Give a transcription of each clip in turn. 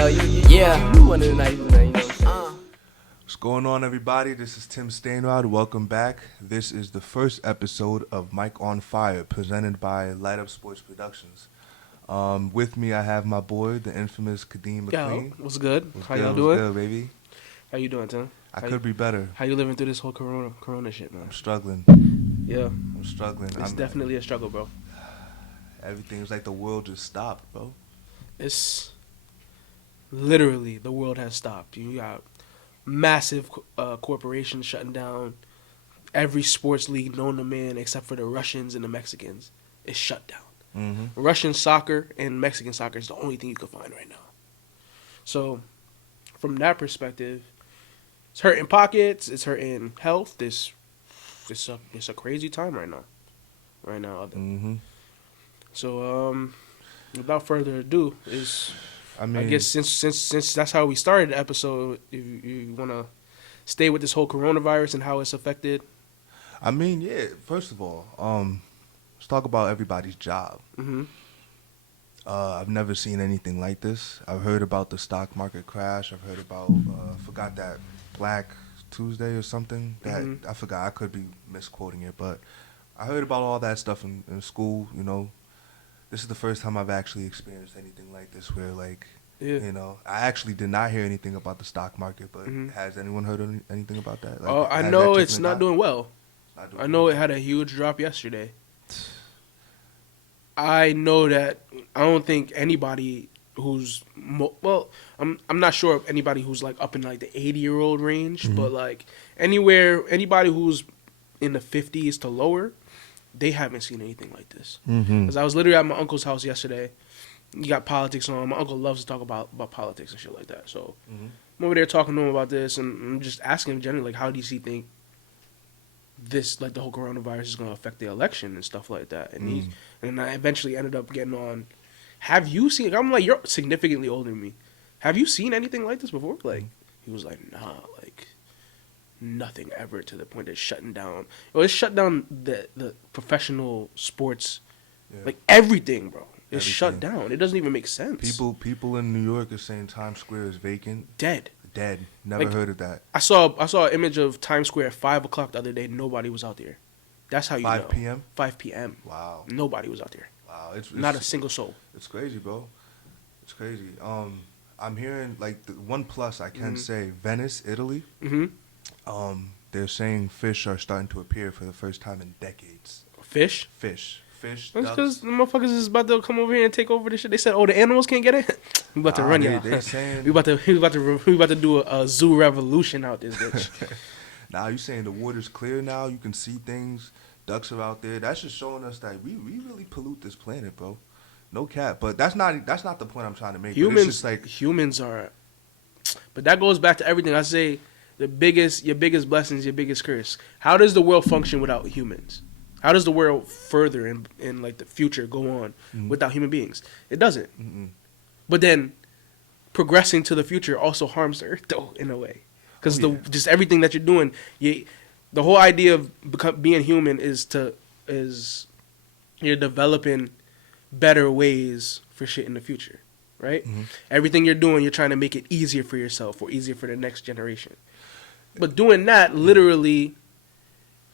You one of the nice, you know what I'm saying? What's going on, everybody? This is Tim Stainrod. Welcome back. This is the first episode of Mike on Fire, presented by Light Up Sports Productions. With me, I have my boy, the infamous Kadeem McLean. Yo, what's good? What's How good? y'all What's doing? good, baby? How you doing, Tim? I could be better. How you living through this whole corona shit, man? I'm struggling. Yeah, I'm struggling. it's definitely a struggle, bro. Everything's like the world just stopped, bro. It's literally the world has stopped. You got massive corporations shutting down every sports league known to man except for the Russians and the Mexicans. Is shut down. Mm-hmm. Russian soccer and Mexican soccer is the only thing you can find right now. So, from that perspective, it's hurting pockets. It's hurting health. It's a crazy time right now. Mm-hmm. So, without further ado, I mean, I guess since that's how we started the episode, if you want to stay with this whole coronavirus and how it's affected. I mean, yeah. First of all, let's talk about everybody's job. Mm-hmm. I've never seen anything like this. I've heard about the stock market crash. I've heard about, forgot that Black Tuesday or something. That I forgot. I could be misquoting it, but I heard about all that stuff in school. You know, this is the first time I've actually experienced anything like this where, like, you know, I actually did not hear anything about the stock market, but has anyone heard anything about that? Like, I know it's not doing well. I know it had a huge drop yesterday. I know that I don't think anybody who's I'm not sure of anybody who's like up in like the 80-year-old range, but like anybody who's in the 50s to lower, they haven't seen anything like this. Because I was literally at my uncle's house yesterday. You got politics on. My uncle loves to talk about politics and shit like that. So I'm over there talking to him about this, and I'm just asking him generally, like, how does he think this, like, the whole coronavirus is going to affect the election and stuff like that? And and I eventually ended up getting on. Have you seen? I'm like, you're significantly older than me. Have you seen anything like this before? Like, he was like, nah, like, nothing ever to the point of shutting down. Well, it's shut down the professional sports, like everything, bro. It's shut down. It doesn't even make sense. People in New York are saying Times Square is vacant. Dead. Never Like, heard of that. I saw an image of Times Square at 5 o'clock the other day. Nobody was out there. That's how you know. 5 p.m. 5 p.m. Wow. Nobody was out there. Wow. It's Not a single soul. It's crazy, bro. It's crazy. I'm hearing, like, the one plus I can say, Venice, Italy. They're saying fish are starting to appear for the first time in decades. Fish. That's That's because the motherfuckers is about to come over here and take over this shit. They said, "Oh, the animals can't get it. We about to run y'all. They saying we about to do a zoo revolution out this bitch." Now you saying the water's clear now? You can see things. Ducks are out there. That's just showing us that we really pollute this planet, bro. No cap. But that's not the point I'm trying to make. Humans are. But that goes back to everything I say. Your biggest blessings, your biggest curse. How does the world function without humans? How does the world further in like the future go on without human beings? It doesn't. But then progressing to the future also harms the earth, though, in a way. Because just everything that you're doing, the whole idea of being human is you're developing better ways for shit in the future, right? Everything you're doing, you're trying to make it easier for yourself or easier for the next generation. But doing that literally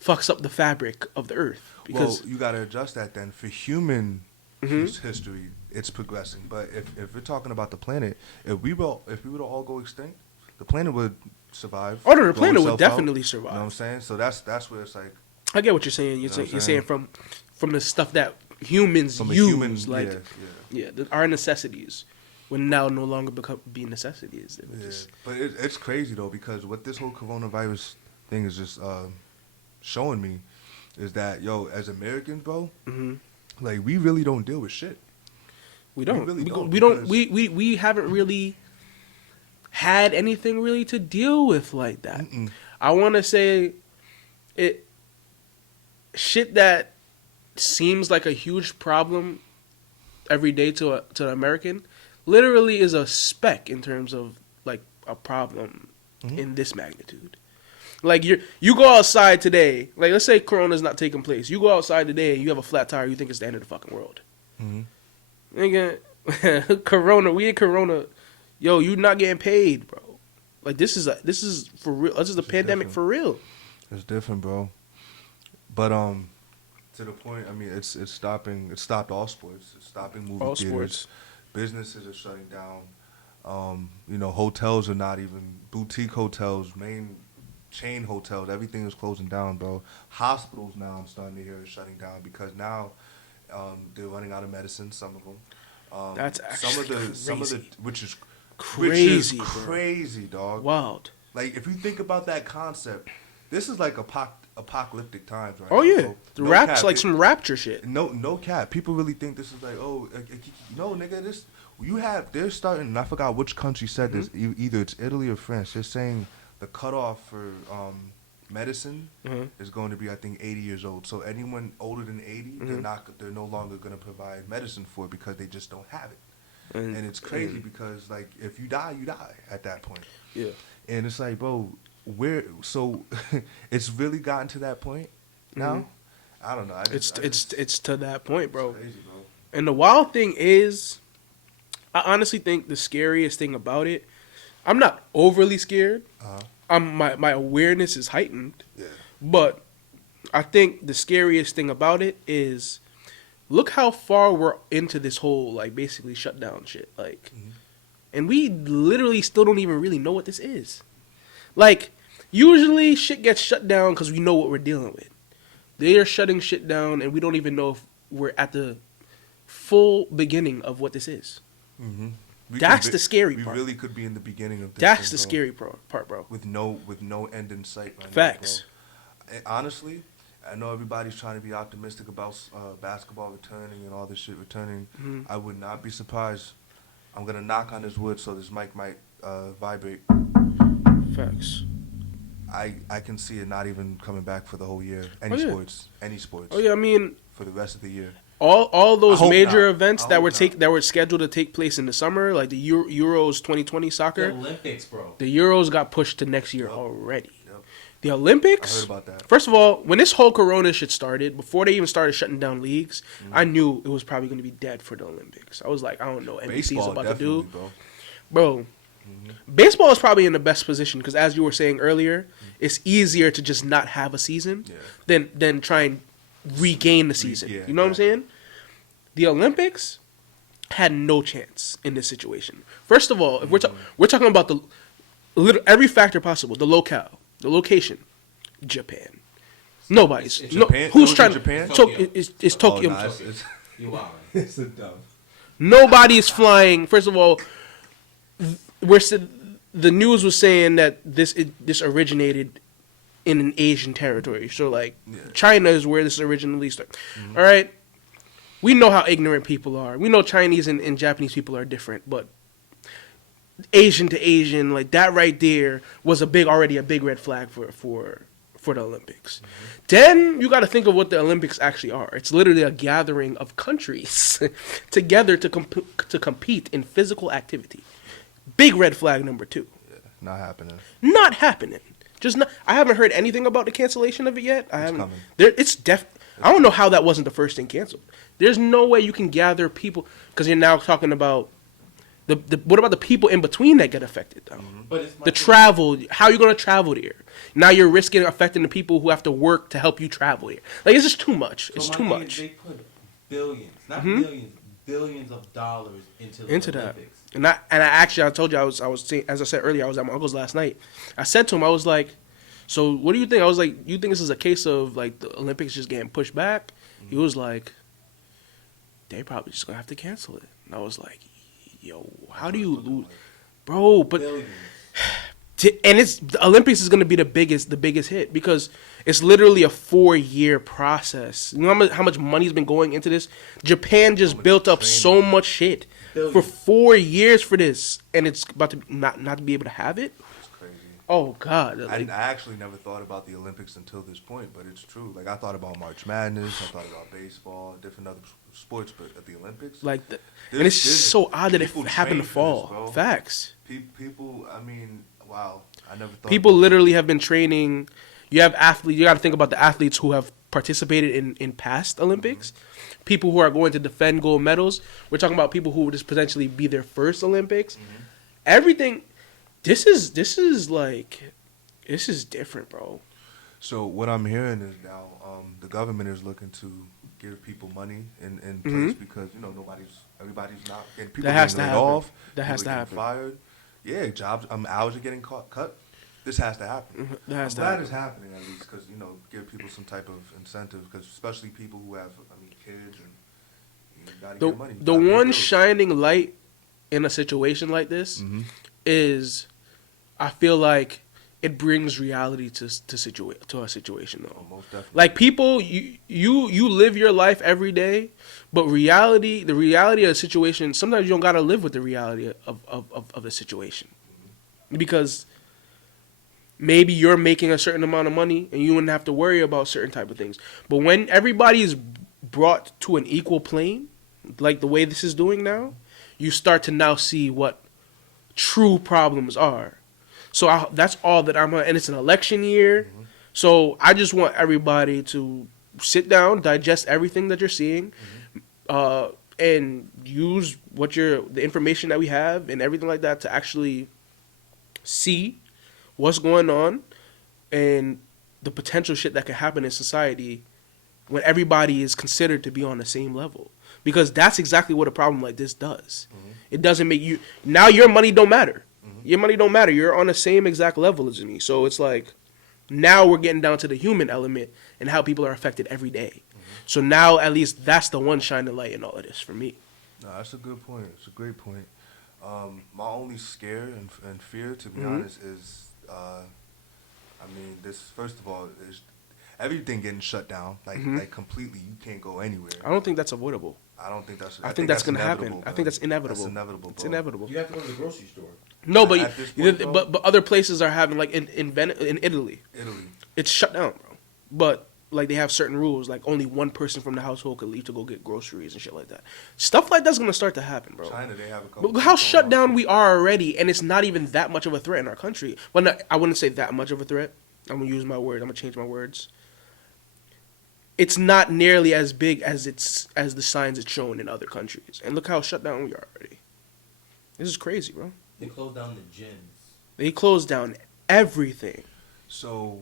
fucks up the fabric of the earth. Because you got to adjust that then. For human history, it's progressing. But if we're talking about the planet, if we were to all go extinct, the planet would survive. Oh, no, the planet would definitely survive. You know what I'm saying? So that's where it's like. I get what you're saying. You're saying from the stuff that humans use, our necessities would now no longer be necessities. But it's crazy though, because what this whole coronavirus thing is just showing me is that, yo, as Americans, bro, like, we really don't deal with shit. We don't. We really don't. We haven't really had anything really to deal with like that. I want to say shit that seems like a huge problem every day to an American literally is a speck in terms of like a problem in this magnitude. Like you go outside today, like let's say Corona's not taking place. You go outside today, you have a flat tire, you think it's the end of the fucking world. Nigga, Corona, we in Corona, yo, you not getting paid, bro. Like this is for real. This is a It's pandemic different. for real. It's different, bro. But to the point, I mean, it's stopping. It stopped all sports. It's stopping movie All theaters. sports. Businesses are shutting down. You know, hotels are not even boutique hotels, main chain hotels. Everything is closing down, bro. Hospitals now, I'm starting to hear, are shutting down because now they're running out of medicine. Some of them. That's actually some of the crazy. which is Crazy, bro. crazy, dog. Wild. Like if you think about that concept, this is like apocalyptic times, right? Oh now, yeah, bro. the No rap's cap. like some rapture shit. No cap. People really think this is like, oh, no, nigga, this they're starting. And I forgot which country said this. Either it's Italy or France. They're saying the cutoff for medicine is going to be, I think, 80 years old. So anyone older than 80, they're no longer going to provide medicine for because they just don't have it. And it's crazy because like if you die, you die at that point. Yeah. And it's like, bro, so it's really gotten to that point now. I don't know. It's to that point, bro. It's crazy, bro. And the wild thing is, I honestly think the scariest thing about it, I'm not overly scared. My awareness is heightened. Yeah. But I think the scariest thing about it is, look how far we're into this whole like basically shutdown shit. Like, and we literally still don't even really know what this is. Like, usually shit gets shut down because we know what we're dealing with. They are shutting shit down, and we don't even know if we're at the full beginning of what this is. That's the scary part. We really could be in the beginning of this. That's thing, the bro. scary part, bro. With no end in sight. Right Facts. Now, bro. And honestly, I know everybody's trying to be optimistic about basketball returning and all this shit returning. I would not be surprised. I'm gonna knock on this wood so this mic might vibrate. Facts. I can see it not even coming back for the whole year. Any sports. Oh yeah, I mean, For the rest of the year. all those I hope major not. events I that hope not. were scheduled to take place in the summer, like the Euros 2020 The soccer, Olympics, bro. the Euros got pushed to next year Yep. already. Yep. The I Olympics. heard about that. First of all, when this whole Corona shit started, before they even started shutting down leagues, I knew it was probably going to be dead for the Olympics. I was like, I don't know what NBC's Baseball about to definitely, do, bro. bro. Baseball is probably in the best position because, as you were saying earlier, it's easier to just not have a season than try and regain the season. yeah, You know what I'm exactly. saying? The Olympics had no chance in this situation. First of all, if we're talking about every factor possible, the locale, the location, Japan. Nobody's It's no, Japan? who's It was trying in Japan? to. It's Tokyo. Oh, nah, it's- You wildin'. It's a dub. Nobody is flying. First of all, the news was saying that this originated in an Asian territory. So like, China is where this originally started. All right, we know how ignorant people are. We know Chinese and Japanese people are different, but Asian to Asian, like that right there was already a big red flag for the Olympics. Then you got to think of what the Olympics actually are. It's literally a gathering of countries together to compete in physical activity. Big red flag number 2. Not happening. Not happening. Just not. I haven't heard anything about the cancellation of it yet. I haven't. coming. I don't know how that wasn't the first thing canceled. There's no way you can gather people because you're now talking about what about the people in between that get affected though? But it's The travel. How are you going to travel there? Now you're risking affecting the people who have to work to help you travel there. Like it's just too much. It's too much They put billions, not millions, billions of dollars into the into that. Olympics. And I told you I was saying, as I said earlier, I was at my uncle's last night. I said to him, I was like, so what do you think? I was like, you think this is a case of like the Olympics just getting pushed back? He was like, they probably just gonna have to cancel it. And I was like, yo, how do you lose, bro? But Billions. and the Olympics is gonna be the biggest hit because it's literally a 4-year process. You know how much money's been going into this? Japan just built up so much shit for Billions. 4 years for this, and it's about to not to be able to have it. It's crazy. Oh God! I Like, actually never thought about the Olympics until this point, but it's true. Like I thought about March Madness, I thought about baseball, different other sports, but at the Olympics, and There's- it's there's so odd that it people happened to train for fall. this, bro. Facts. people. I mean, wow. I never thought. People about literally have been training. You have athletes. You got to think about the athletes who have participated in past Olympics. People who are going to defend gold medals. We're talking about people who would just potentially be their first Olympics. everything. This is different, bro. So what I'm hearing is now the government is looking to give people money in Mhm. place because everybody's not getting people That has getting to laid happen. off. That has people to getting happen. fired. Yeah, jobs. Hours are getting cut. This has to happen. That has I'm to glad happen. it's happening at least because give people some type of incentive because especially people who have kids and you gotta The get money. the one shining light in a situation like this Mm-hmm. is, I feel like it brings reality to a situation though. Oh, most definitely. Like people, you live your life every day, but the reality of the situation. Sometimes you don't gotta live with the reality of the situation, because maybe you're making a certain amount of money and you wouldn't have to worry about certain type of things. But when everybody is brought to an equal plane, like the way this is doing now, you start to now see what true problems are. So that's all that and it's an election year. So I just want everybody to sit down, digest everything that you're seeing, and use the information that we have and everything like that to actually see what's going on and the potential shit that could happen in society when everybody is considered to be on the same level. Because that's exactly what a problem like this does. It doesn't make you now your money don't matter. Your money don't matter. You're on the same exact level as me. So it's like now we're getting down to the human element and how people are affected every day. So now at least that's the one shining light in all of this for me. No, that's a good point. It's a great point. My only scare and fear, to be Mhm. honest, is this first of all is everything getting shut down, like completely. You can't go anywhere. I don't think that's avoidable. I don't think that's. I think that's gonna happen. inevitable, I think that's bro. inevitable. That's inevitable. It's bro. inevitable. You have to go to the grocery store. No, but At this point, bro? but other places are having like in Italy, Italy. it's shut down, bro. But like they have certain rules, like only one person from the household could leave to go get groceries and shit like that. Stuff like that's gonna start to happen, bro. China, they have a couple. But how things shut going down on. we are already, and it's not even that much of a threat in our country. Well, no, I wouldn't say that much of a threat. I'm gonna use my word. I'm gonna change my words. It's not nearly as big as the signs it's shown in other countries. And look how shut down we are already. This is crazy, bro. They closed down the gyms. They closed down everything. So,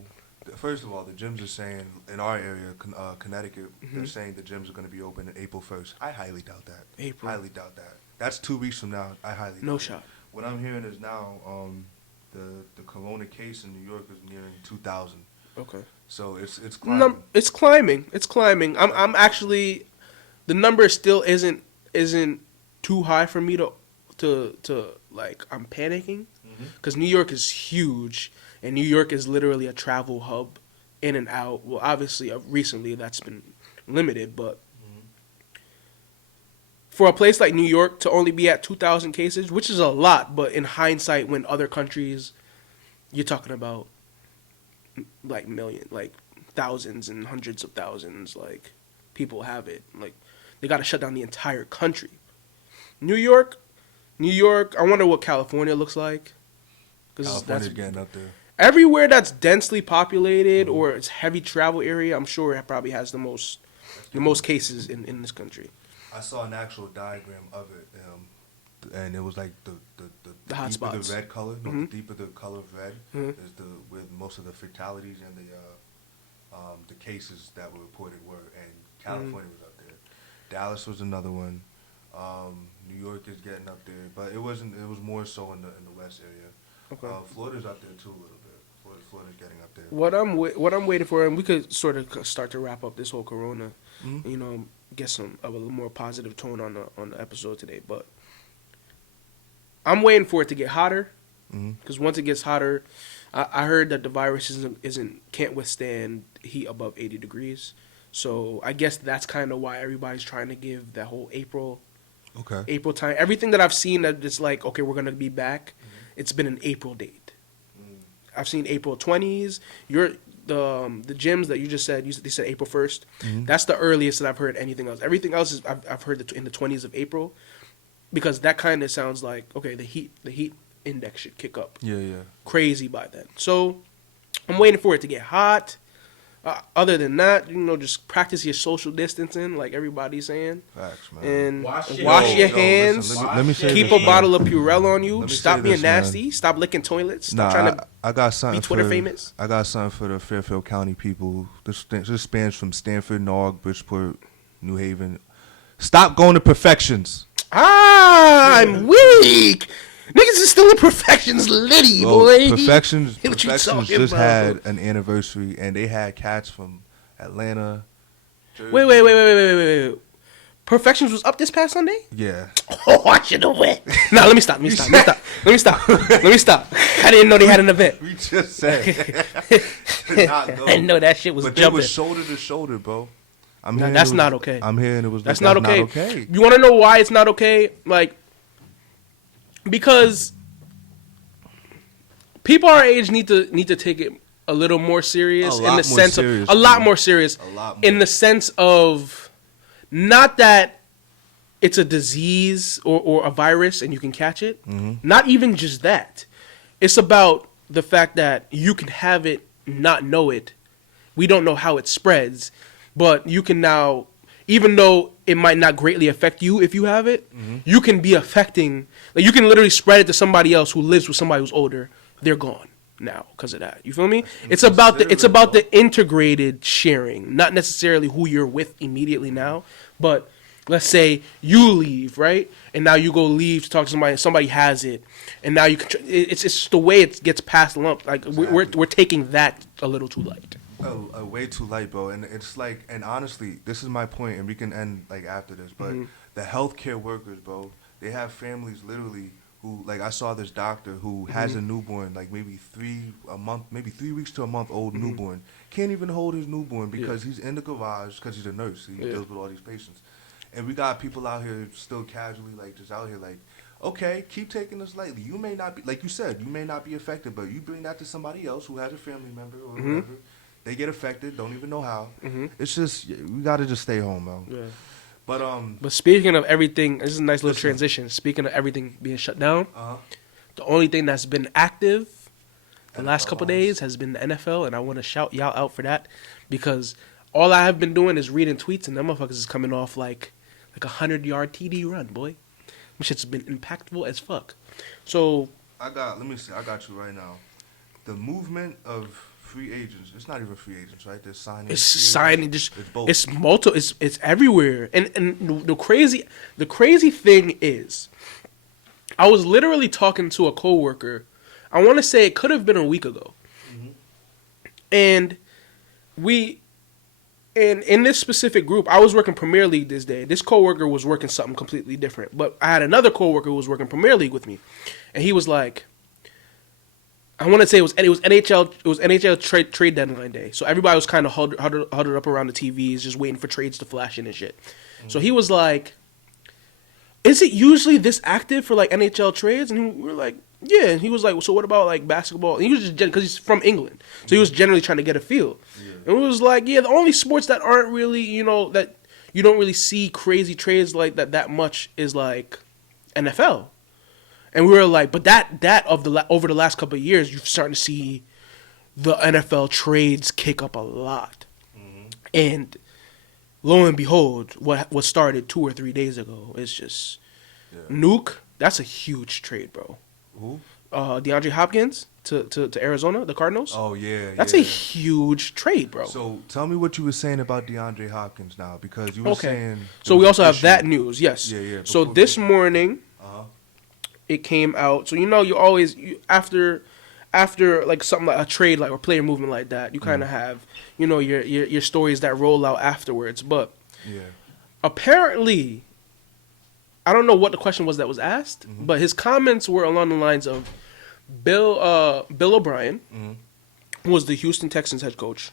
first of all, the gyms are saying in our area, Connecticut, Mm-hmm. they're saying the gyms are going to be open in April 1st. I highly doubt that. April. Highly doubt that. That's 2 weeks from now. I highly No doubt shot. it. What I'm hearing is now the corona case in New York is nearing 2,000. Okay. So it's climbing. It's climbing. It's climbing. I'm actually, the number still isn't too high for me to like I'm panicking, because New York is huge and New York is literally a travel hub, in and out. Well, obviously, recently that's been limited, but for a place like New York to only be at 2,000 cases, which is a lot, but in hindsight, when other countries, you're talking about like thousands and hundreds of thousands, like people have it. Like they got to shut down the entire country. New York. I wonder what California looks like. California's getting up there. Everywhere that's densely populated or it's heavy travel area, I'm sure it probably has the most cases in this country. I saw an actual diagram of it, and it was like the hot deeper spots. the red color, no, Mhm. the deeper the color of red Mhm. is where most of the fatalities and the cases that were reported were, and California was up there. Dallas was another one. New York is getting up there, but it wasn't. It was more so in the west area. Okay. Florida's up there too a little bit. Florida's getting up there. What I'm waiting for, and we could sort of start to wrap up this whole Corona, Mhm. you know, get a little more positive tone on the episode today. But I'm waiting for it to get hotter, Mhm. because once it gets hotter, I heard that the virus can't withstand heat above 80 degrees. So I guess that's kind of why everybody's trying to give that whole April time. Everything that I've seen that it's like, okay, we're gonna be back. It's been an April date. I've seen April 20s. The gyms that you just said, they said April 1st. That's the earliest that I've heard anything else. Everything else is I've heard in the 20s of April, because that kind of sounds like, okay, the heat index should kick up Yeah. crazy by then. So I'm waiting for it to get hot. Other than that, just practice your social distancing, like everybody's saying, Facts, man. and Wash your wash hands. your Yo, hands. listen, let me say Keep this, a man. bottle of Purell on you. Let me Stop say being this, man. nasty. Stop licking toilets. Stop Nah, trying to. I got something be Twitter for, famous. I got something for the Fairfield County people. This spans from Stanford, Norg, Bridgeport, New Haven. Stop going to Perfections. I'm weak. Niggas is still in Perfections Liddy, Bro, boy. Perfections What you Perfections talking just about? had an anniversary, and they had cats from Atlanta. Jersey. Wait. Perfections was up this past Sunday? Yeah. Oh, I should have went. Nah, let me stop. Let me stop. I didn't know they had an event. We just said. I didn't know that shit was But they jumping. was shoulder to shoulder, bro. I'm Nah, hearing that's it was- not okay. I'm hearing it was. That's not okay. Not okay. You want to know why it's not okay? Like, because people our age need to take it a little more serious A in lot the more sense serious, of a lot bro. more serious A lot in more. the sense of not that it's a disease or a virus and you can catch it. Mm-hmm. Not even just that. It's about the fact that you can have it, not know it. We don't know how it spreads, but you can now, even though it might not greatly affect you if you have it, you can be affecting, like you can literally spread it to somebody else who lives with somebody who's older. They're gone now because of that. You feel me? It's about the integrated sharing, not necessarily who you're with immediately now, but let's say you leave, right? And now you go leave to talk to somebody, and somebody has it, and now you can. It's just the way it gets passed along. Like we're taking that a little too light. Way too light, bro. And it's like, and honestly, this is my point, and we can end like after this. But the healthcare workers, bro, they have families literally who, like, I saw this doctor who has a newborn, like maybe 3 weeks to a month old newborn, can't even hold his newborn because he's in the garage because he's a nurse. He deals with all these patients, and we got people out here still casually, like, just out here, like, okay, keep taking this lightly. You may not be, like you said, you may not be affected, but you bring that to somebody else who has a family member or whatever. They get affected, don't even know how. It's just, we gotta just stay home, man. Yeah. But speaking of everything, this is a nice little Listen. transition. Speaking of everything being shut down, uh-huh. the only thing that's been active the NFL last couple wise. days has been the NFL, and I want to shout y'all out for that because all I have been doing is reading tweets, and them motherfuckers is coming off like a 100-yard TD run, boy. This shit's been impactful as fuck. So let me see, I got you right now. The movement of free agents, it's not even free agents, right? They're signing. it's free signing, agents. just It's both. it's multiple, it's everywhere, and the crazy thing is, I was literally talking to a coworker. I want to say it could have been a week ago, and in this specific group, I was working Premier League this day. This coworker was working something completely different, but I had another coworker who was working Premier League with me, and he was like, I want to say it was NHL trade deadline day, so everybody was kind of huddled up around the TVs, just waiting for trades to flash in and shit. So he was like, "Is it usually this active for like NHL trades?" And we were like, "Yeah." And he was like, "So what about like basketball?" And he was just because he's from England, so he was generally trying to get a feel. And it was like, "Yeah, the only sports that aren't really, that you don't really see crazy trades like that much is like NFL." And we were like, but over the last couple of years, you're starting to see the NFL trades kick up a lot. And lo and behold, what started 2 or 3 days ago is just Nuke. That's a huge trade, bro. Who? DeAndre Hopkins to Arizona, the Cardinals. Oh, yeah. That's a huge trade, bro. So tell me what you were saying about DeAndre Hopkins now, because you were saying. So we also have issue. that news, yes. Yeah. So before this we- morning, it came out. So after like something like a trade, like or player movement like that, you kind of have your stories that roll out afterwards. But apparently, I don't know what the question was that was asked, but his comments were along the lines of Bill O'Brien, who was the Houston Texans head coach,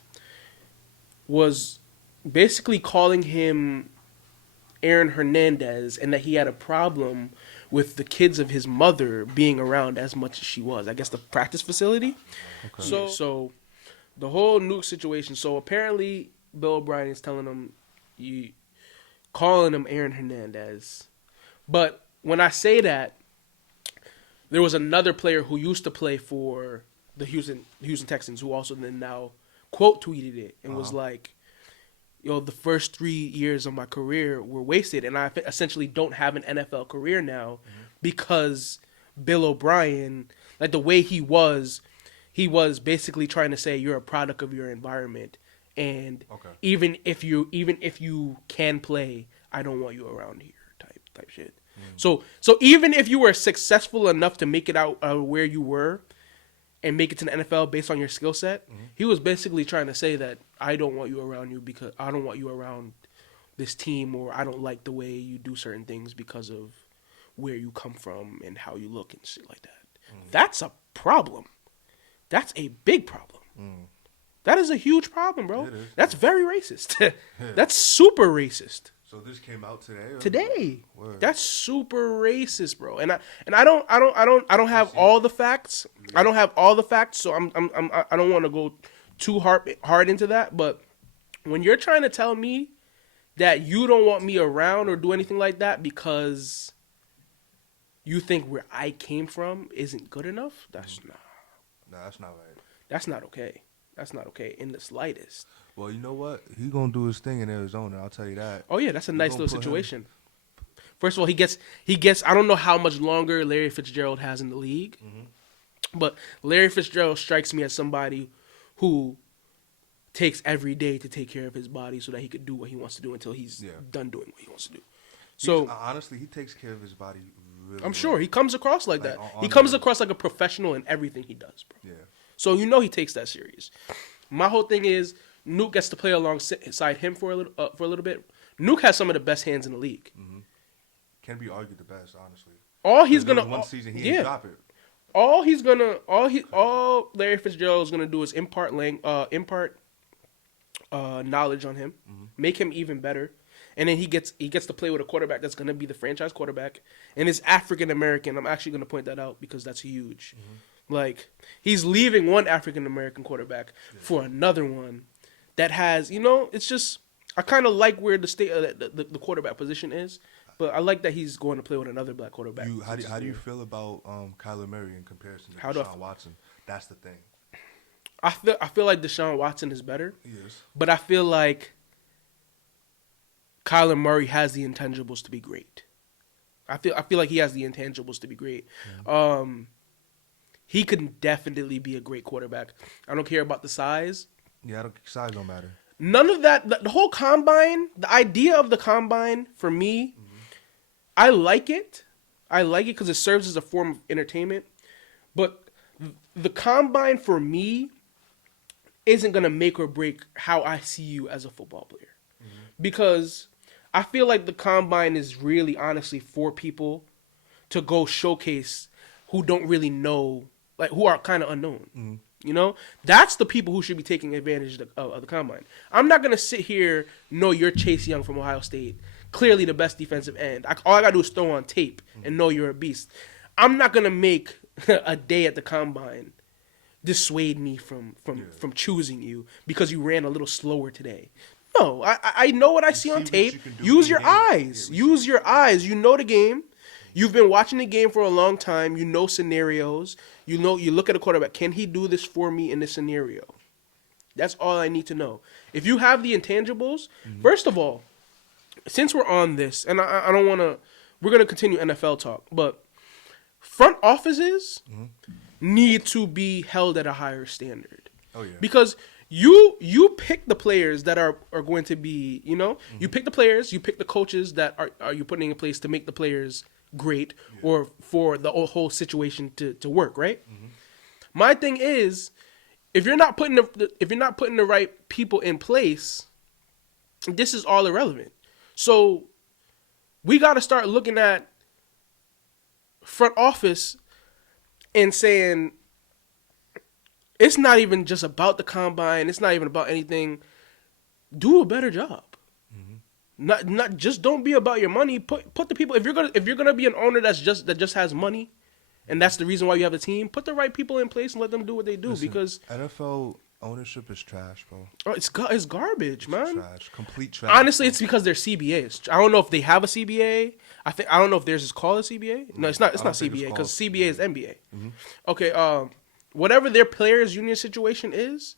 was basically calling him Aaron Hernandez, and that he had a problem with the kids of his mother being around as much as she was. I guess the practice facility. Okay. So the whole Nuke situation. So apparently Bill O'Brien is telling him, calling him Aaron Hernandez. But when I say that, there was another player who used to play for the Houston Texans who also then now quote tweeted it and was like, "Yo, the first 3 years of my career were wasted, and I essentially don't have an NFL career now because Bill O'Brien, like the way he was basically trying to say you're a product of your environment, and even if you can play, I don't want you around here." Type shit. So even if you were successful enough to make it out where you were and make it to the NFL based on your skill set, he was basically trying to say that I don't want you around you because I don't want you around this team, or I don't like the way you do certain things because of where you come from and how you look and shit like that. That's a problem. That's a big problem. That is a huge problem, bro. That's very racist. That's super racist. So this came out today? Today. Word. That's super racist, bro. And I don't have all the facts. I don't have all the facts, so I don't want to go too hard into that, but when you're trying to tell me that you don't want me around or do anything like that because you think where I came from isn't good enough, that's not right. That's not okay. That's not okay in the slightest. Well, you know what? He gonna do his thing in Arizona. I'll tell you that. Oh yeah, that's a nice little situation. First of all, he gets. I don't know how much longer Larry Fitzgerald has in the league, but Larry Fitzgerald strikes me as somebody who takes every day to take care of his body so that he could do what he wants to do until he's done doing what he wants to do. So honestly, he takes care of his body really I'm sure he comes across like that. He comes across like a professional in everything he does, bro. Yeah. So he takes that serious. My whole thing is Nuke gets to play alongside him for a little bit. Nuke has some of the best hands in the league. Can be argued the best, honestly. All he's gonna one season he didn't drop it. All Larry Fitzgerald is gonna do is impart knowledge on him, make him even better, and then he gets to play with a quarterback that's gonna be the franchise quarterback, and is African American. I'm actually gonna point that out because that's huge. Like, he's leaving one African American quarterback for another one that has, it's just, I kind of like where the state of the quarterback position is, but I like that he's going to play with another black quarterback. How do you feel about Kyler Murray in comparison to Deshaun Watson? That's the thing. I feel like Deshaun Watson is better. He is. But I feel like Kyler Murray has the intangibles to be great. I feel like he has the intangibles to be great. He could definitely be a great quarterback. I don't care about the size. Yeah, size don't matter. None of that. The whole combine, the idea of the combine, for me, I like it. I like it because it serves as a form of entertainment. But the combine, for me, isn't going to make or break how I see you as a football player. Because I feel like the combine is really, honestly, for people to go showcase who don't really know, like, who are kind of unknown. That's the people who should be taking advantage of the combine. I'm not going to sit here, you're Chase Young from Ohio State, clearly the best defensive end. All I got to do is throw on tape and know you're a beast. I'm not going to make a day at the combine dissuade me from choosing you because you ran a little slower today. No, I know what I see on tape. Use your eyes. Use your eyes. You know the game. You've been watching the game for a long time. You know scenarios. You look at a quarterback. Can he do this for me in this scenario? That's all I need to know. If you have the intangibles, first of all, since we're on this, and I don't want to, we're going to continue NFL talk, but front offices need to be held at a higher standard. Oh, yeah. Because you pick the players that are going to be, you pick the players, you pick the coaches that are you putting in place to make the players great or for the whole situation to work, right? My thing is, if you're not putting the right people in place, this is all irrelevant. So we got to start looking at front office and saying it's not even just about the combine. It's not even about anything. Do a better job. Not just don't be about your money. Put the people. If you're gonna be an owner that just has money, and that's the reason why you have a team. Put the right people in place and let them do what they do. Listen, because NFL ownership is trash, bro. Oh, it's garbage, man. Trash, complete trash. Honestly, it's because they're CBAs. I don't know if they have a CBA. I don't know if theirs is called a CBA. No, it's not. It's not CBA because CBA is NBA. Okay. Whatever their players' union situation is,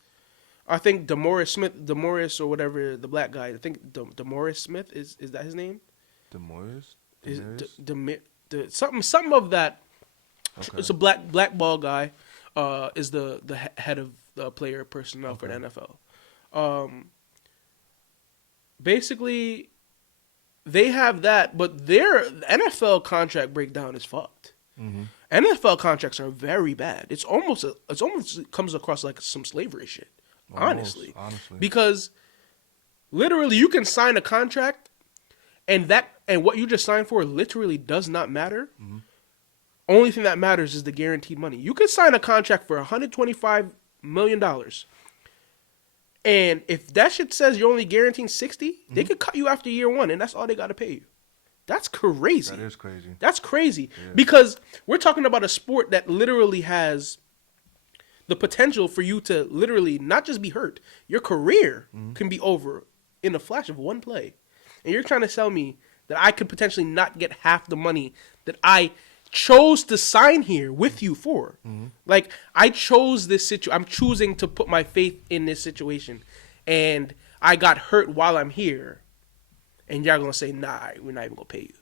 I think Demoris or whatever, the black guy. I think Demoris Smith is that his name? Demorris? Is Demaris? something of that. Okay. It's a black ball guy. Is the head of the player personnel for the NFL. Basically, they have that, but their NFL contract breakdown is fucked. Mm-hmm. NFL contracts are very bad. It's almost comes across like some slavery shit. Honestly, because literally you can sign a contract, and what you just signed for literally does not matter. Mm-hmm. Only thing that matters is the guaranteed money. You can sign a contract for $125 million, and if that shit says you're only guaranteeing 60, they could cut you after year 1, and that's all they got to pay you. That's crazy. That is crazy. That's crazy. Yeah. Because we're talking about a sport that literally has the potential for you to literally not just be hurt, your career can be over in a flash of one play. And you're trying to tell me that I could potentially not get half the money that I chose to sign here with you for. Like, I chose this situation. I'm choosing to put my faith in this situation. And I got hurt while I'm here. And y'all going to say, nah, we're not even going to pay you.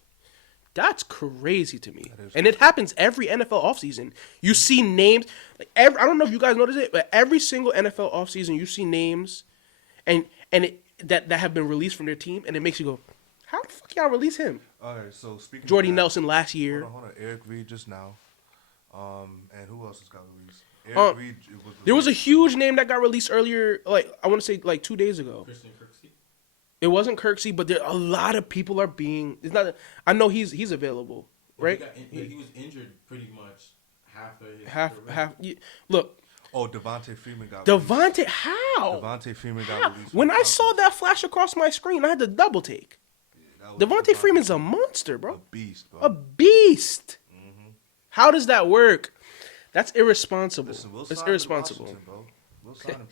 That's crazy to me. And it happens every NFL offseason. You see names. Like I don't know if you guys notice it, but every single NFL offseason, you see names that have been released from their team. And it makes you go, how the fuck y'all release him? All right, so speaking Jordy of that, Nelson last year. Hold on. Eric Reed just now. And who else has got released? Eric Reed was There was a released. huge name that got released earlier, like I want to say like 2 days ago. Christian Kirksey. It wasn't Kirksey, but a lot of people are being. It's not. I know he's available, right? He was injured pretty much half of his Half. career. Look, Oh, Devontae Freeman got Devontae, how? Devontae Freeman got How? released. When from I the saw Falcons. that flash across my screen, I had to double take. Yeah, that was Devontae Freeman's a monster, a bro. beast, bro. A beast. How does that work? That's irresponsible. Listen, we'll It's sign him to irresponsible. Washington, bro. We'll sign him.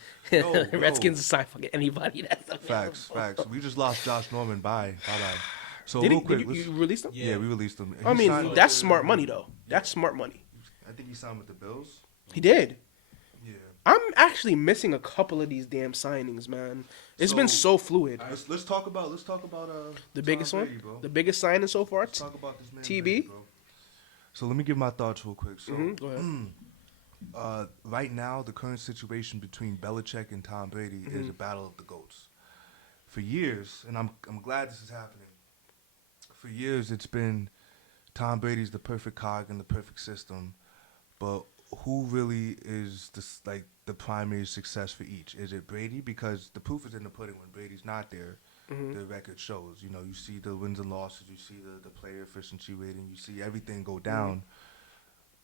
Yo, Redskins will sign fucking anybody. That's available. Facts. We just lost Josh Norman. Bye. So Did real he? quick, Did let's- you release them? yeah, we released him. I He mean, signed- that's smart money, though. That's smart money. I think he signed with the Bills. He did. Yeah. I'm actually missing a couple of these damn signings, man. It's been so fluid. Let's talk about The biggest Tom one, Brady, bro. the biggest signing so far. Let's talk about this man. TB? Brady, bro. So let me give my thoughts real quick. So Go ahead. right now, the current situation between Belichick and Tom Brady is a battle of the GOATs. For years, and I'm glad this is happening. For years, it's been Tom Brady's the perfect cog in the perfect system, but who really is the primary success for each? Is it Brady? Because the proof is in the pudding. When Brady's not there, the record shows. You know, you see the wins and losses, you see the player efficiency rating, you see everything go down.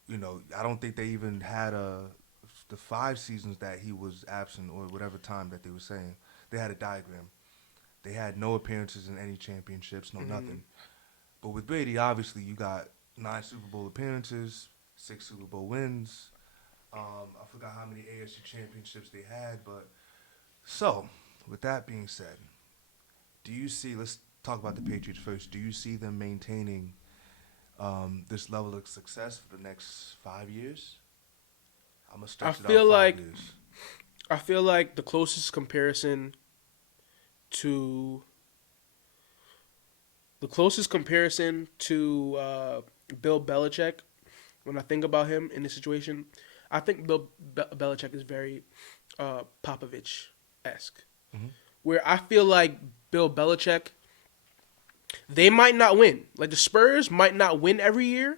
You know, I don't think they even had the 5 seasons that he was absent or whatever time that they were saying. They had a diagram. They had no appearances in any championships, no nothing. But with Brady, obviously, you got 9 Super Bowl appearances, 6 Super Bowl wins. I forgot how many AFC championships they had, but so with that being said, do you see? Let's talk about the Patriots first. Do you see them maintaining this level of success for the next 5 years? I'm gonna stretch it out 5 years. I feel like the closest comparison to Bill Belichick, when I think about him in this situation, I think Bill Belichick is very Popovich-esque. Where I feel like Bill Belichick, they might not win. Like the Spurs might not win every year,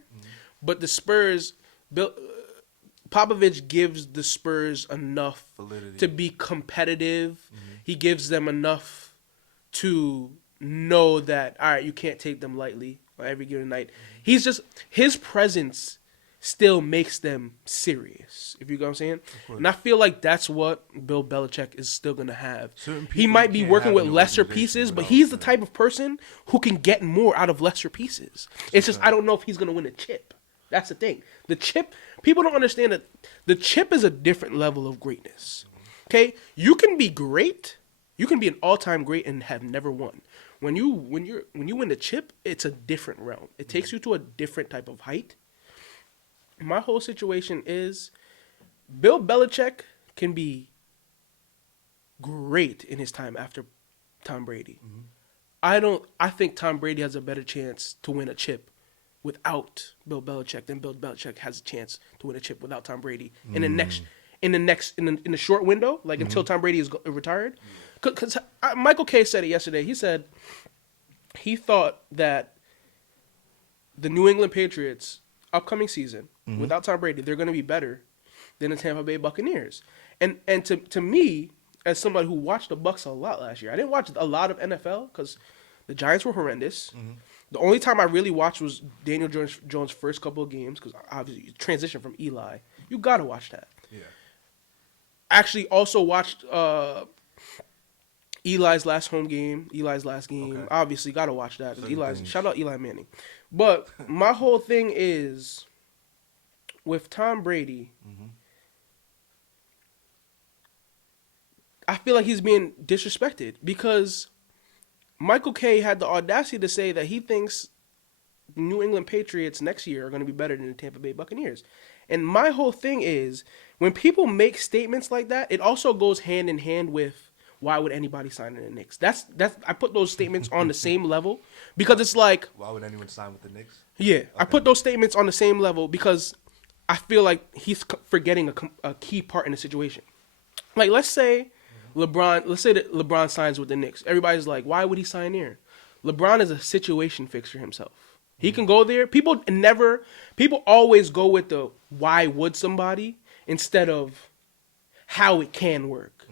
but the Spurs, Popovich gives the Spurs enough Validity. to be competitive. He gives them enough to know that, all right, you can't take them lightly on every given night. He's just, his presence still makes them serious, if you know what I'm saying. And I feel like that's what Bill Belichick is still going to have. Certain He people might you be can't working have with in the lesser organization pieces, but without he's the that. type of person who can get more out of lesser pieces. It's just, I don't know if he's going to win a chip. That's the thing. The chip, people don't understand that the chip is a different level of greatness. Okay? You can be great. You can be an all-time great and have never won. When you win the chip, it's a different realm. It takes you to a different type of height. My whole situation is Bill Belichick can be great in his time after Tom Brady. Mm-hmm. I think Tom Brady has a better chance to win a chip without Bill Belichick than Bill Belichick has a chance to win a chip without Tom Brady in the short window, like until Tom Brady is retired. Because Michael Kay said it yesterday. He said he thought that the New England Patriots upcoming season without Tom Brady, they're going to be better than the Tampa Bay Buccaneers. And to me, as somebody who watched the Bucs a lot last year, I didn't watch a lot of NFL because the Giants were horrendous. The only time I really watched was Daniel Jones' first couple of games because obviously you transition from Eli. You got to watch that. Yeah. Actually, also watched Eli's last home game, Eli's last game. Okay. Obviously, got to watch that. 'Cause Certain things. Shout out Eli Manning. But my whole thing is with Tom Brady, I feel like he's being disrespected because Michael Kay had the audacity to say that he thinks the New England Patriots next year are going to be better than the Tampa Bay Buccaneers. And my whole thing is when people make statements like that, it also goes hand in hand with why would anybody sign in the Knicks? That's I put those statements on the same level because it's like, Why would anyone sign with the Knicks? yeah, I put those statements on the same level because I feel like he's forgetting a key part in the situation. Like let's say that LeBron signs with the Knicks. Everybody's like, why would he sign there? LeBron is a situation fixer himself. He can go there. People always go with the why would somebody instead of how it can work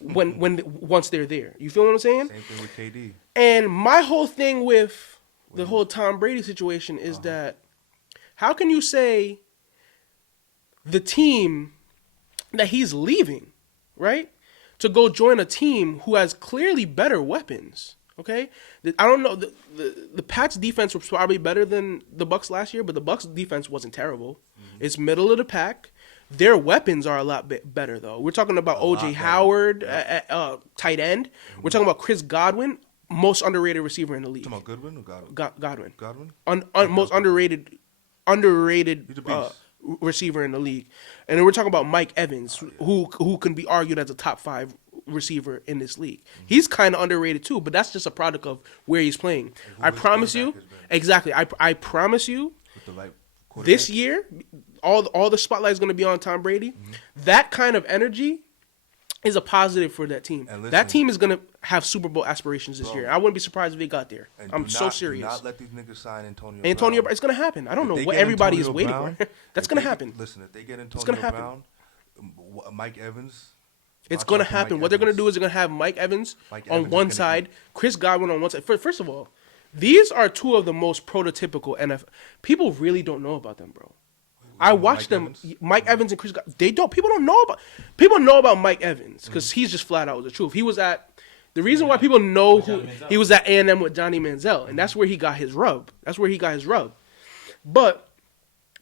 once they're there. You feel what I'm saying? Same thing with KD. And my whole thing with the whole Tom Brady situation is that how can you say the team that he's leaving, right, to go join a team who has clearly better weapons? Okay, I don't know. The Pats defense was probably better than the Bucs last year, but the Bucs defense wasn't terrible. It's middle of the pack. Their weapons are a lot better though. We're talking about O.J. Howard, tight end. We're talking about Chris Godwin, most underrated receiver in the league. Talking about Goodwin or Godwin? Godwin. Godwin? Most underrated He's a beast. receiver in the league. And then we're talking about Mike Evans, who can be argued as a top 5 receiver in this league. He's kind of underrated too, but that's just a product of where he's playing. I promise you, exactly. I promise you, With the right quarterback. this year, all the spotlight is going to be on Tom Brady. That kind of energy is a positive for that team. And listen, that team is going to have Super Bowl aspirations this year. I wouldn't be surprised if they got there. And I'm do so not- serious. Do not let these niggas sign Antonio Antonio, Brown. it's going to happen. I don't If know they what get everybody Antonio is waiting Brown, for. That's if going to they- happen. Listen, if they get Antonio gonna happen. Brown, Mike Evans. It's watch going to out for happen. Mike What they're going to Evans. do is they're going to have Mike Evans Mike on Evans is one gonna side, eat. Chris Godwin on one side. First of all, these are two of the most prototypical NFL. People really don't know about them, bro. I watched them. Evans? Mike Evans and Chris Godwin. People know about Mike Evans because he's just flat out the truth. He was at the reason why people know who Johnny Manziel. he was at A&M with Johnny Manziel, and that's where he got his rub. But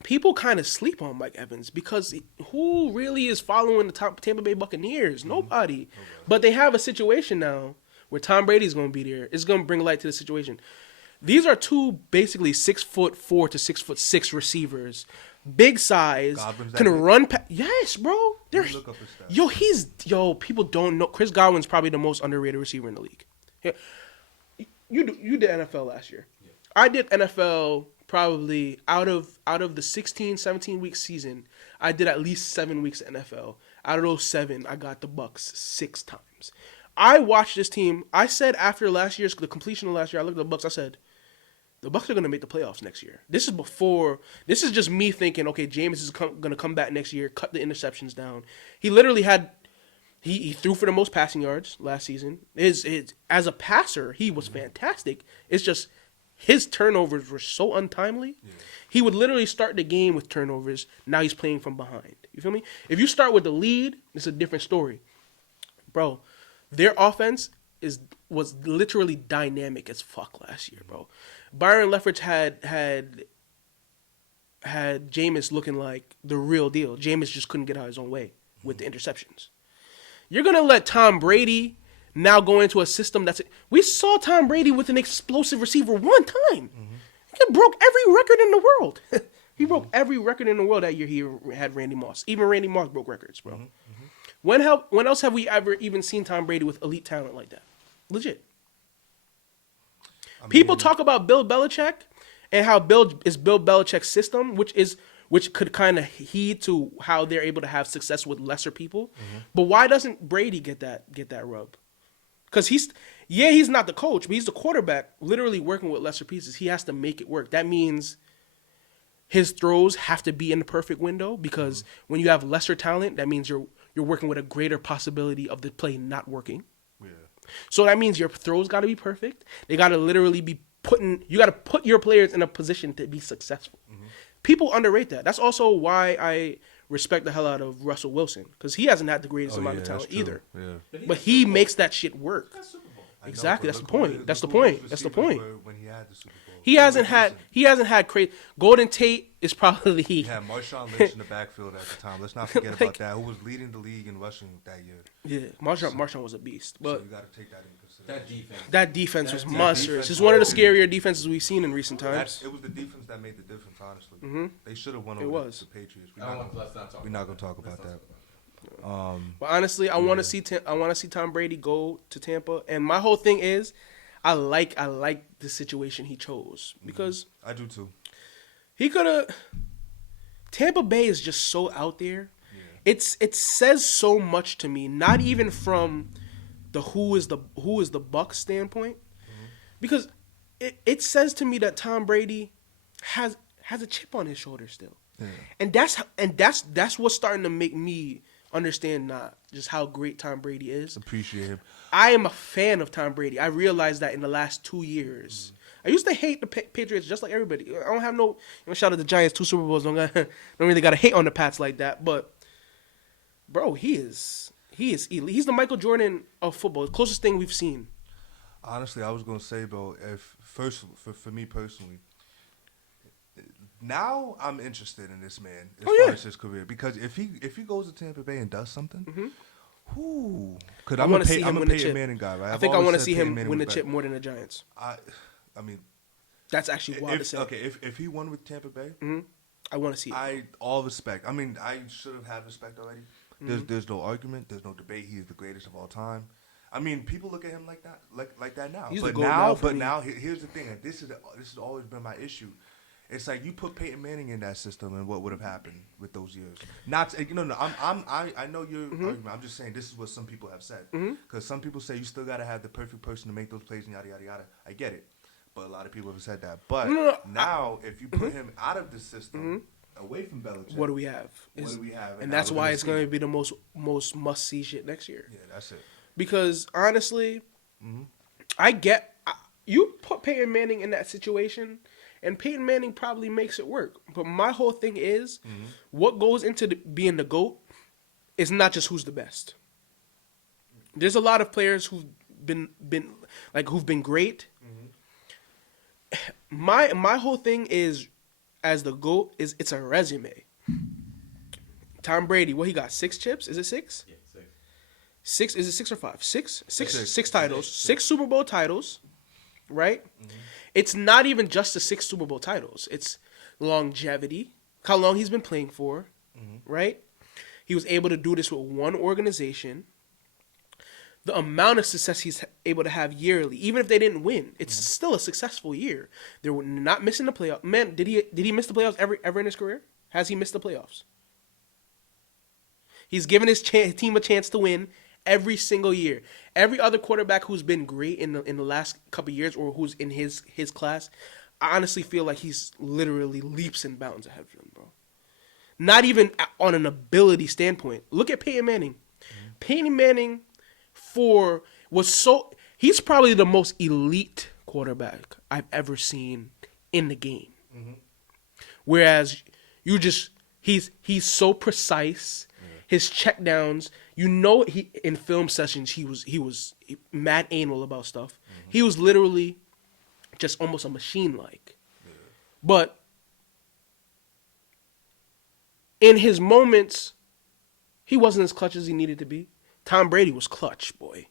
people kind of sleep on Mike Evans because who really is following the top Tampa Bay Buccaneers? Nobody. But they have a situation now where Tom Brady's going to be there. It's going to bring light to the situation. These are two basically 6'4" to 6'6" receivers, big size, Godwin's that can big? run. Yes, bro. They're, Let me look up his stats. people don't know. Chris Godwin's probably the most underrated receiver in the league. Yeah. You did NFL last year. Yeah. I did NFL probably out of the 16, 17 week season. I did at least 7 weeks of NFL. Out of those 7, I got the Bucs 6 times. I watched this team. I said after the completion of last year, I looked at the Bucs. I said, the Bucs are going to make the playoffs next year. This is just me thinking, okay, Jameis is going to come back next year, cut the interceptions down. He literally he threw for the most passing yards last season. As a passer, he was fantastic. It's just his turnovers were so untimely. Yeah. He would literally start the game with turnovers. Now he's playing from behind. You feel me? If you start with the lead, it's a different story. Bro, their offense was literally dynamic as fuck last year, bro. Byron Leftwich had Jameis looking like the real deal. Jameis just couldn't get out of his own way with the interceptions. You're going to let Tom Brady now go into a system we saw Tom Brady with an explosive receiver one time. He broke every record in the world. He broke every record in the world that year he had Randy Moss. Even Randy Moss broke records, bro. When else have we ever even seen Tom Brady with elite talent like that? Legit. People talk about Bill Belichick and how Bill Belichick's system, which could kind of heed to how they're able to have success with lesser people. But why doesn't Brady get that rub? Because he's not the coach, but he's the quarterback, literally working with lesser pieces. He has to make it work. That means his throws have to be in the perfect window, because when you have lesser talent, that means you're working with a greater possibility of the play not working. Yeah. So that means your throws got to be perfect. They got to literally be you got to put your players in a position to be successful. People underrate that. That's also why I respect the hell out of Russell Wilson, because he hasn't had the greatest amount of talent either. Yeah. But he makes that shit work. Got Super Bowl. I know, Exactly. but That's the look point. who- That's the look who point. his That's the receivers point. were when he had the Super Bowl. He hasn't had crazy. Golden Tate is probably He had Marshawn Lynch in the backfield at the time. Let's not forget Like- about that. Who was leading the league in rushing that year? Marshawn was a beast, So but you got to take that into consideration. That defense. that defense was That monstrous. defense It's one of the was- scarier defenses we've seen in recent times. It was the defense that made the difference, honestly. They should have won It over was. the Patriots. Let's not talk. We're not gonna talk about that. But honestly, I want to see Tom Brady go to Tampa, and my whole thing is, I like the situation he chose, because I do too. he could have. Tampa Bay is just so out there. It says so much to me, not even from the who is the Bucks standpoint, because it says to me that Tom Brady has a chip on his shoulder still, and that's what's starting to make me understand just how great Tom Brady is. Appreciate him. I am a fan of Tom Brady. I realized that in the last 2 years. I used to hate the Patriots just like everybody. I don't have no shout out to the Giants, 2 Super Bowls. Don't really got to hate on the Pats like that. But bro, he is elite. He's the Michael Jordan of football, the closest thing we've seen. Honestly, I was gonna say, bro, if first for me personally, now I'm interested in this man as far as his career, because if he goes to Tampa Bay and does something, because I I'm want a to see him win the Peyton chip. Manning guy, right? I I've think I always want to said see Peyton him Manning win the was chip better. more than the Giants. I mean, That's actually wild to say. if he won with Tampa Bay, I want to see it. all respect. I mean, I should have had respect already. There's no argument. There's no debate. He is the greatest of all time. I mean, people look at him like that, like that now. He's the But GOAT now now, for but me. now, here's the thing. And this has always been my issue. It's like you put Peyton Manning in that system, and what would have happened with those years? Not, no. I know your argument. I'm just saying this is what some people have said. Because some people say you still got to have the perfect person to make those plays and yada yada yada. I get it, but a lot of people have said that. But now, if you put him out of the system, away from Belichick, What do we have? What do we have? And now that's we're why gonna it's see. going to be the most must see shit next year. Yeah, that's it. Because honestly, you put Peyton Manning in that situation, and Peyton Manning probably makes it work. But my whole thing is, what goes into being the GOAT is not just who's the best. There's a lot of players who've been great. My whole thing is, as the GOAT, it's a resume. Tom Brady, what he got? 6 chips? Is it 6? Yeah, 6. 6, is it 6 or 5? 6? Six. 6 titles. 6 Super Bowl titles, right? Mm-hmm. It's not even just the 6 Super Bowl titles. It's longevity, how long he's been playing for, right? He was able to do this with one organization. The amount of success he's able to have yearly, even if they didn't win, it's still a successful year. They were not missing the playoffs. Man, did he miss the playoffs ever in his career? Has he missed the playoffs? He's given his team a chance to win every single year. Every other quarterback who's been great in the last couple of years, or who's in his class, I honestly feel like he's literally leaps and bounds ahead of him, bro. Not even on an ability standpoint. Look at Peyton Manning. Peyton Manning he's probably the most elite quarterback I've ever seen in the game. Whereas he's so precise. His checkdowns, in film sessions he was mad anal about stuff. He was literally just almost a machine like. But in his moments, he wasn't as clutch as he needed to be. Tom Brady was clutch, boy.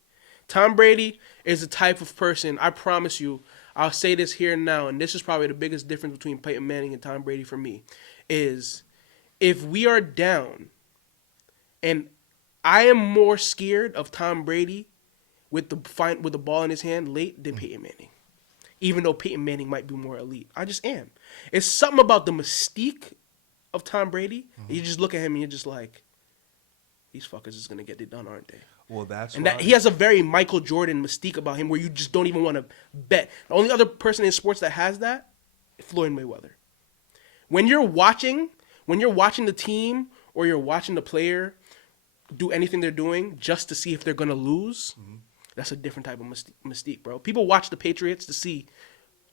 Tom Brady is the type of person, I promise you, I'll say this here and now, and this is probably the biggest difference between Peyton Manning and Tom Brady for me, is if we are down and I am more scared of Tom Brady with the ball in his hand late than Peyton Manning. Even though Peyton Manning might be more elite. I just am. It's something about the mystique of Tom Brady. You just look at him and you're just like, these fuckers is going to get it done, aren't they? Well, that's And why. that he has a very Michael Jordan mystique about him where you just don't even want to bet. The only other person in sports that has that, Floyd Mayweather. When you're watching the team or you're watching the player do anything they're doing just to see if they're going to lose, that's a different type of mystique, bro. People watch the Patriots to see,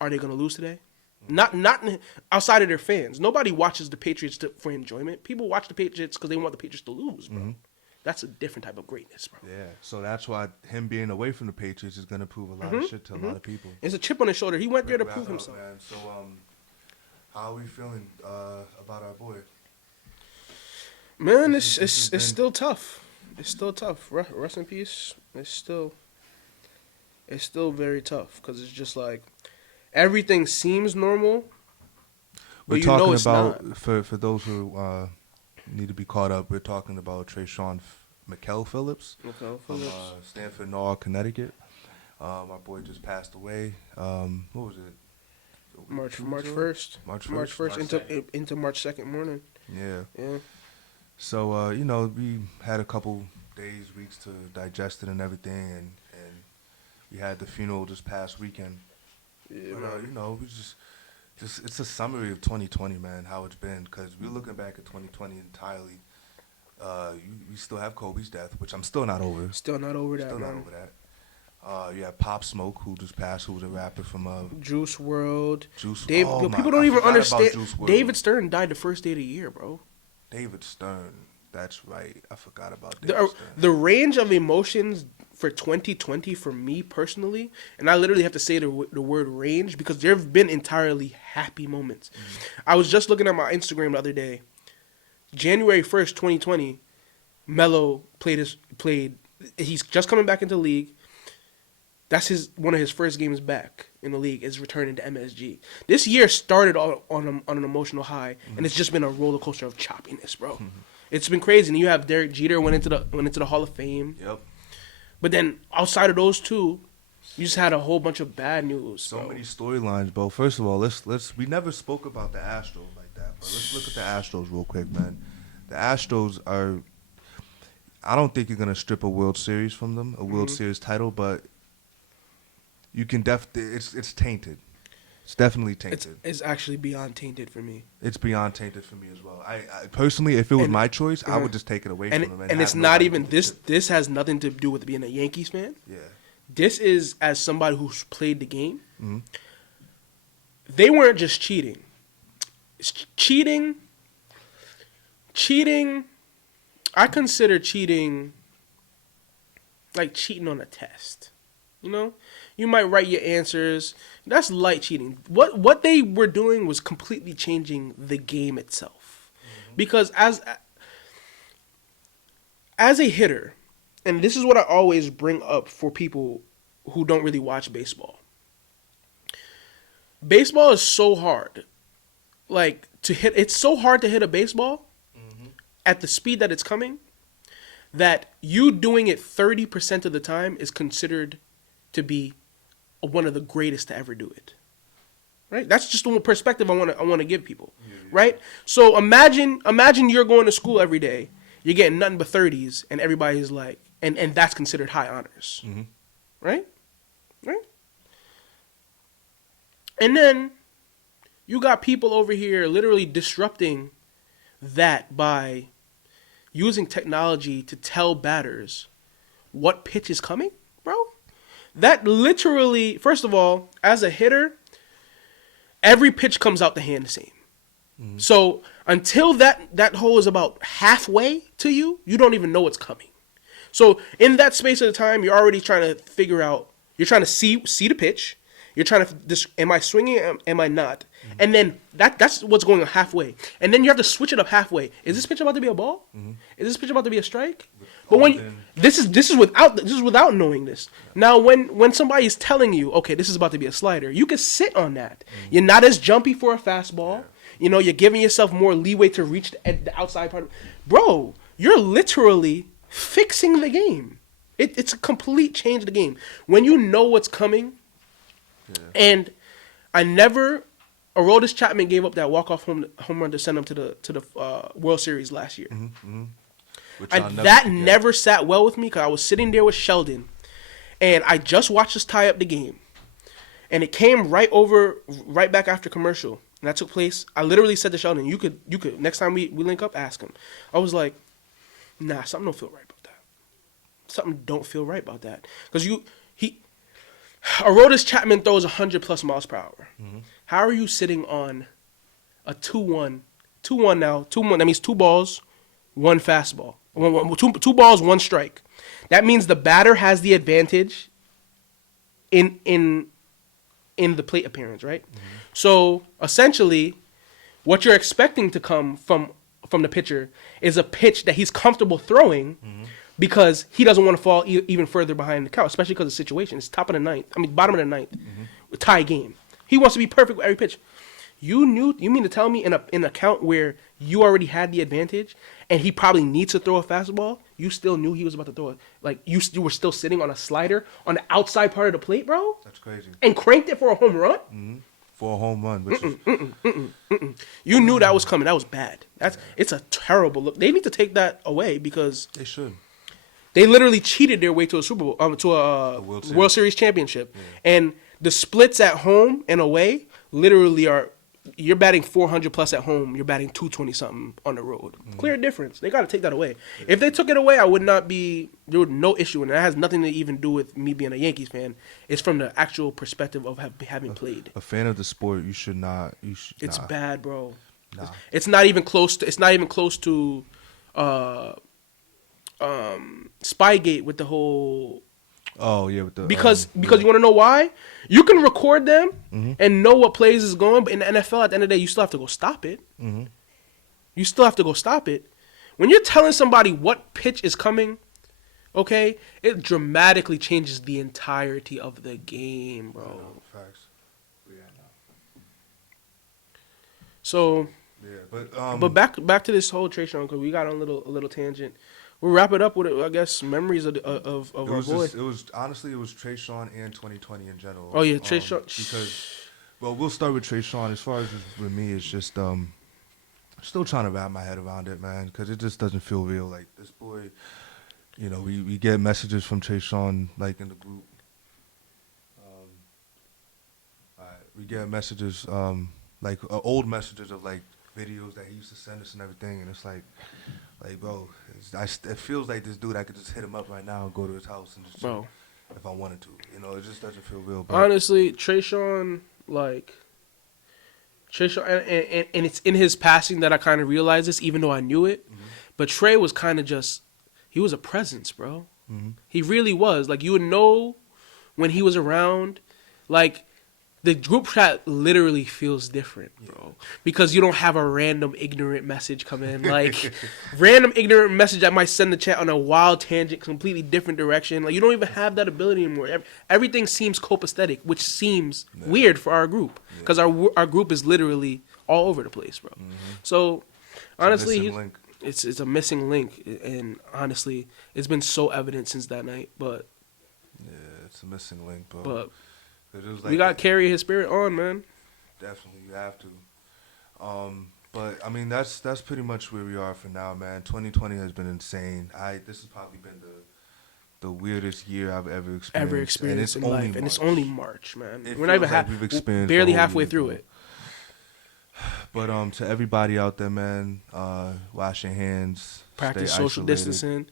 are they going to lose today? Not outside of their fans. Nobody watches the Patriots for enjoyment. People watch the Patriots because they want the Patriots to lose, bro. That's a different type of greatness, bro. Yeah, so that's why him being away from the Patriots is gonna prove a lot of shit to a lot of people. It's a chip on his shoulder. He went there to Wrap prove up, himself. man. So, how are we feeling about our boy? Man, This it's has been- still tough. It's still tough. Rest in peace. It's still very tough because it's just like everything seems normal, but We're you know talking it's about not. for those who need to be caught up. We're talking about Trayshawn McKell Phillips Okay, from Stanford Noir, Connecticut. My boy just passed away. What was it? March 1st. March March 1st. 1st into March 2nd morning. Yeah. Yeah. So we had a couple days, weeks to digest it and everything, and we had the funeral this past weekend. Yeah, But man. we just it's a summary of 2020, man, how it's been. Because we're looking back at 2020 entirely. We still have Kobe's death, which I'm still not over. Still not over that, Still not man. over that. You have Pop Smoke, who just passed, who was a rapper from Juice World. Juice. Dave, oh yo, my- people I don't even forgot about understand. Juice WRLD. David Stern died the first day of the year, bro. David Stern. That's right. I forgot about David Stern. The range of emotions for 2020 for me personally, and I literally have to say the word range because there have been entirely happy moments. I was just looking at my Instagram the other day. January 1st, 2020, Melo played. He's just coming back into the league. That's one of his first games back in the league is returning to MSG. This year started on an emotional high, and it's just been a roller coaster of choppiness, bro. It's been crazy. And you have Derek Jeter went into the Hall of Fame. Yep. But then outside of those two, you just had a whole bunch of bad news. So bro. many storylines, bro. First of all, let's we never spoke about the Astros like that, but let's look at the Astros real quick, man. The Astros are. I don't think you're gonna strip a World Series from them, a World Series title, but you can it's tainted. It's definitely tainted. It's actually beyond tainted for me. It's beyond tainted for me as well. I personally, if it was And- my choice, I would just take it away And from them. and it's have not nobody even to this. chip. This has nothing to do with being a Yankees fan. Yeah. This is as somebody who's played the game. Mhm. They weren't just cheating. It's cheating. I consider cheating like cheating on a test. You know, you might write your answers. That's light cheating. What they were doing was completely changing the game itself, because as a hitter, and this is what I always bring up for people who don't really watch baseball. Baseball is so hard. Like to hit, it's so hard to hit a baseball at the speed that it's coming that you doing it 30% of the time is considered to be one of the greatest to ever do it. Right? That's just the perspective I want to give people. Right? So imagine you're going to school every day. You're getting nothing but 30s and everybody's like and that's considered high honors. Right? Right? And then you got people over here literally disrupting that by using technology to tell batters what pitch is coming, bro. That literally, first of all, as a hitter, every pitch comes out the hand the same. So until that hole is about halfway to you, you don't even know what's coming. So in that space of the time, you're already trying to figure out, you're trying to see the pitch. You're trying to, am I swinging? Am I not? And then that's what's going on halfway. And then you have to switch it up halfway. Is this pitch about to be a ball? Is this pitch about to be a strike? But when this is without knowing this. Now when somebody is telling you, okay, this is about to be a slider, you can sit on that. You're not as jumpy for a fastball. You know, you're giving yourself more leeway to reach the outside part. Bro, you're literally fixing the game. It's a complete change of the game. When you know what's coming, and Aroldis Chapman gave up that walk-off home run to send him to the World Series last year. Which I'll That forget. never sat well with me because I was sitting there with Sheldon, and I just watched us tie up the game, and it came right back after commercial, and that took place. I literally said to Sheldon, "You could next time we link up, ask him." I was like, "Nah, something don't feel right about that. Something don't feel right about that because Aroldis Chapman throws 100+ miles per hour. How are you sitting on a 2-1 now? 2-1. That means 2 balls, 1 fastball. Two balls, 1 strike. That means the batter has the advantage in the plate appearance, right? So essentially, what you're expecting to come from the pitcher is a pitch that he's comfortable throwing because he doesn't want to fall even further behind the count, especially because of the situation. It's bottom of the ninth, tie game. He wants to be perfect with every pitch. You mean to tell me in a count where you already had the advantage and he probably needs to throw a fastball, you still knew he was about to throw it? Like, you were still sitting on a slider on the outside part of the plate, bro? That's crazy. And cranked it for a home run? For a home run, which is You knew that was coming. That was bad. It's a terrible look. They need to take that away because they should. they literally cheated their way to a Super Bowl, to a World Series championship. And the splits at home and away literally are, you're batting 400+ at home, you're batting 220 something on the road. Clear difference. They got to take that away. If they took it away, there would no issue, and that has nothing to even do with me being a Yankees fan. It's from the actual perspective of having played. A fan of the sport, you should not. It's bad, bro. Nah. It's not even close to Spygate with the whole. Oh yeah, with the Because you want to know why? You can record them and know what plays is going, but in the NFL, at the end of the day, you still have to go stop it. You still have to go stop it. When you're telling somebody what pitch is coming, okay, it dramatically changes the entirety of the game, bro. Facts. So, Yeah, but back to this whole Trey Sean, because we got on a little tangent. We'll wrap it up with, I guess, memories of our boy. it was honestly, it was Trey Sean and 2020 in general. Oh yeah, Trey Sean. Because, well, we'll start with Trey Sean. As far as with me, it's just still trying to wrap my head around it, man, because it just doesn't feel real. Like, this boy, you know, we get messages from Trey Sean, like, in the group. We get messages, like, old messages of, like, videos that he used to send us and everything, and it's like, bro, it feels like this dude, I could just hit him up right now and go to his house and just Bro. if I wanted to. You know, it just doesn't feel real. But Honestly, Trey Sean, and it's in his passing that I kind of realized this, even though I knew it. But Trey was kind of he was a presence, bro. He really was. Like, you would know when he was around. Like, the group chat literally feels different, bro. Because you don't have a random ignorant message come in. Like, random ignorant message that might send the chat on a wild tangent, completely different direction. Like, you don't even have that ability anymore. Everything seems copacetic, which seems weird for our group. Because our group is literally all over the place, bro. So, honestly, it's a missing link. And honestly, it's been so evident since that night. But yeah, it's a missing link, bro. But it was like we got to carry his spirit on, man. Definitely, you have to. But I mean, that's pretty much where we are for now, man. 2020 has been insane. This has probably been the weirdest year I've ever experienced. In life, and it's only March, man. It We're not even feels like we've experienced barely the whole halfway year, through bro. it. But to everybody out there, man, wash your hands, Practice stay social isolated. distancing.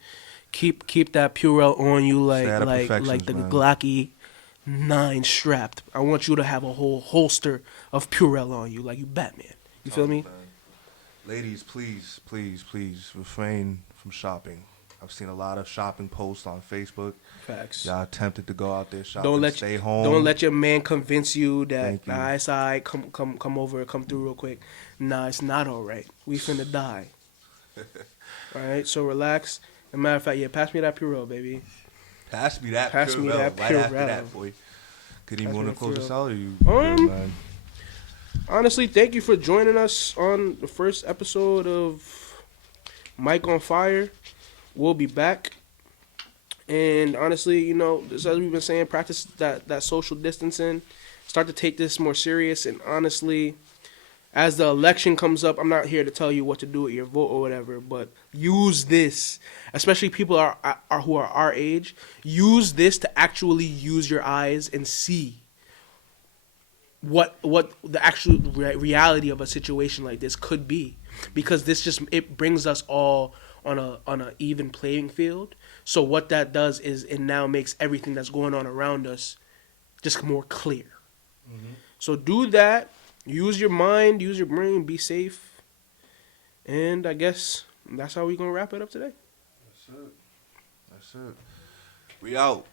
Keep that Purell on you Stay out of like perfections, the man. Glocky 9 strapped. I want you to have a whole holster of Purell on you, like you Batman. You feel me? Man. Ladies, please, please, please refrain from shopping. I've seen a lot of shopping posts on Facebook. Facts. Y'all tempted to go out there shopping. Don't let stay home. Don't let your man convince you that Thank you. nah, it's alright. Come over, come through real quick. Nah, it's not alright. We finna die. All right, so relax. As a matter of fact, yeah, pass me that Purell, baby. Pass me that Pass me Purell that right after Purell. that, boy. Could even Pass me want to that close Purell. this out, or you Um, good, man? Honestly, thank you for joining us on the first episode of Mike on Fire. we'll be back. And honestly, you know, just as we've been saying, practice that social distancing. Start to take this more serious. And honestly, as the election comes up, I'm not here to tell you what to do with your vote or whatever, but use this, especially people who are our age. Use this to actually use your eyes and see what the actual reality of a situation like this could be, because this just it brings us all on a even playing field. So what that does is it now makes everything that's going on around us just more clear. So do that. Use your mind, use your brain, be safe. And I guess that's how we're gonna wrap it up today. That's it. We out.